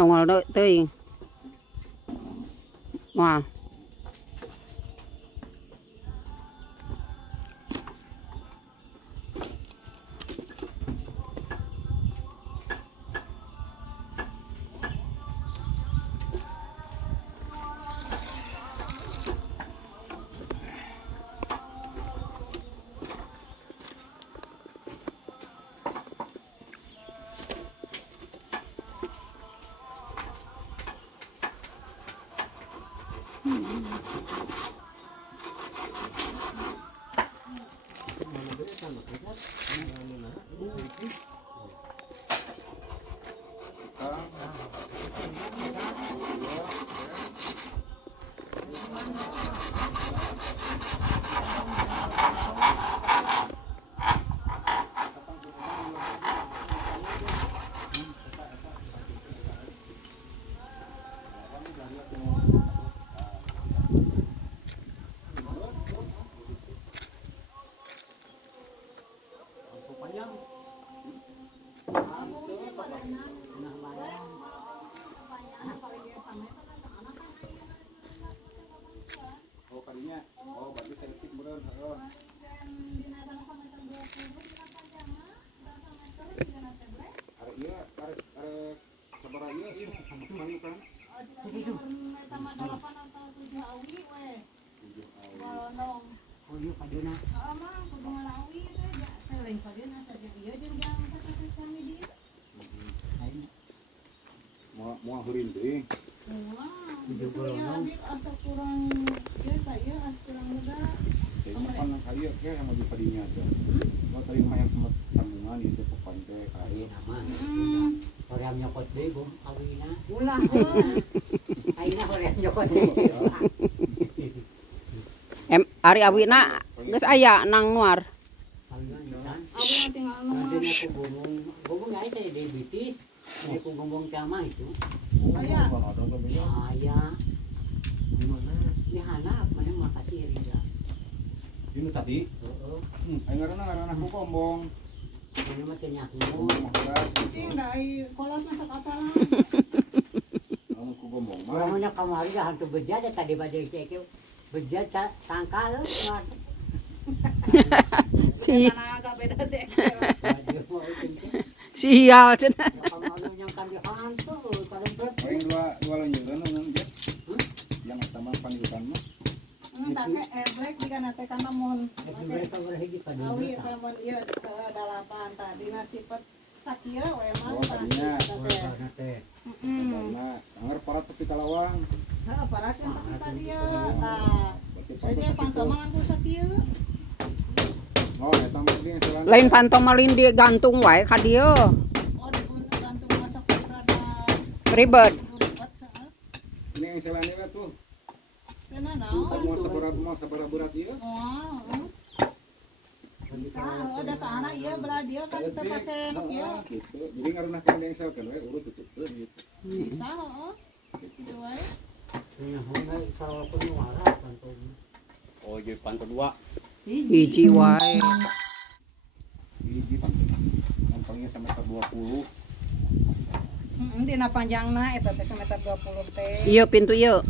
nongol teuing. Wah. Mau hurin deui. Asa kurang ya saya kurang muda. Kapan kali ya yang mau dipadinya aja. Mau terima yang sempat sambungan itu ke pantai kali nama. Hoream nyokot deui gum awina. Ulah Ayeuna hoream nyokot deui. Ari awina geus aya nang nuar. Abang tinggal nomor. Gumung aya teh di bitis. Ini ku gumung camah itu. Aya. Aya. Di mana? Di handap mana makasih ringa. Ini tadi. Heeh. Ayo ngaranna ku kombong. Ini mah teh nyaku. Cing da ai kolot masak apa lah. Kamu ku kombong mah. Orangnya kamari dah hantu beja da tadi bade cek beja tangkal. Agak beda sih. Sial cenah. Paling dua lanjutan nang dia. Yang tambah panjutan mah. Take black jika nate kan namun awi namun ieu ke dalapan tadi nasipet sakieu we mah tadi. Karena anger parat tepi kalawang. Heeh, parat yang tepi tadi ya. Tah. Jadi pantoman ku sakieu. Oh, eta mah ge jalan. Lain pantom malin di gantung wae ka dieu. Oh, dipun gantung masak rada Ribet. ribet heeh. Ini yang jalan ini tuh. Kenapa naon? Mau sabaraha berat ieu. Oh, ada sana iya belah dia kan teu pake nu ieu. Gitu. Jadi ngaranna kan yang sel kan we urut tutupkeun gitu. Bisa heeh. Kitu wae. Oh, jadi pantau 2. Hiji wae. Hiji pantun. Gampangnya semester 20. Dina panjangna eta teh semeter 20 teh. Ieu pintu ieu.